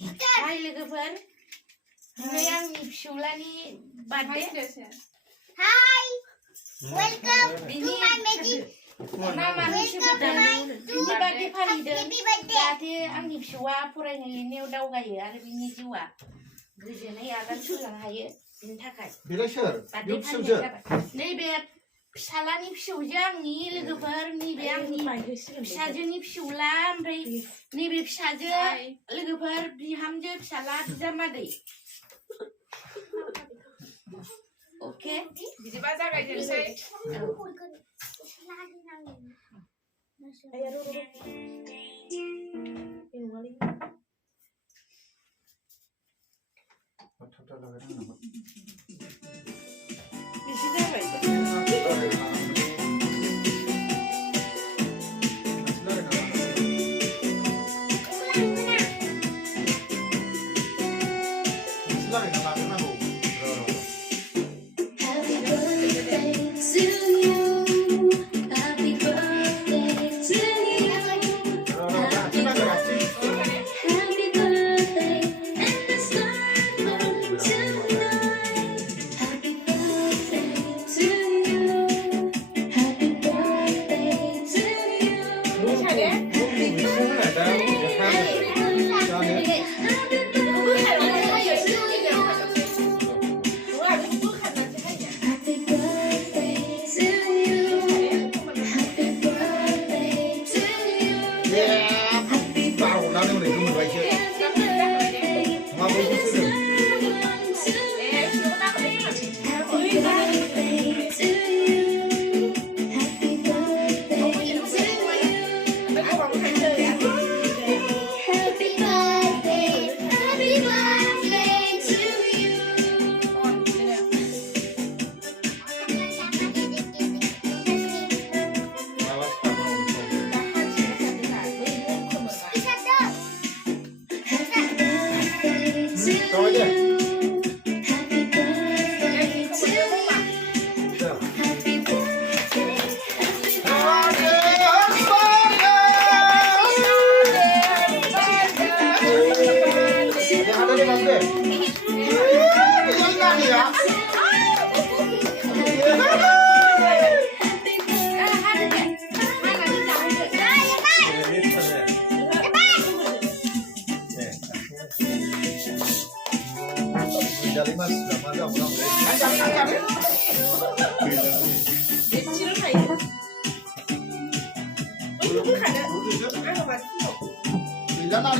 Hai लोगोफोर दिनै आंनि फिसौलानि birthday Hi, welcome to my magic. मामानि बिनि बार्थडे फालिदों Happy birthday. जाहाथे आंनि फिसौआ फरायनाय लिरनायाव दावगायो आरो बिनि जिउआ गोजोनै आगान सुरलांनो हायो बिनि थाखाय बेलाय सोर बार्थडे बेयाव फालिनाय फिसौजो जाबाय नैबे फिसालानि फिसौजो आंनि लोगोफोर नैबे आंनि फिसाजोनि फिसौला ओमफ्राय नैबे फिसाजो लोगोफोर बिहामजो फिसाला बिजामादै अके बिदिबा जागायजेनसै बेसे जाबाय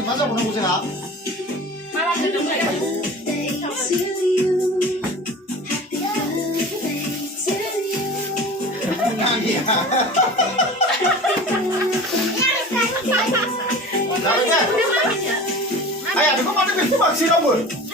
मा जाबावनांगौ जोंहा आया बेखौ मानो बेखौ बांसिन रावबो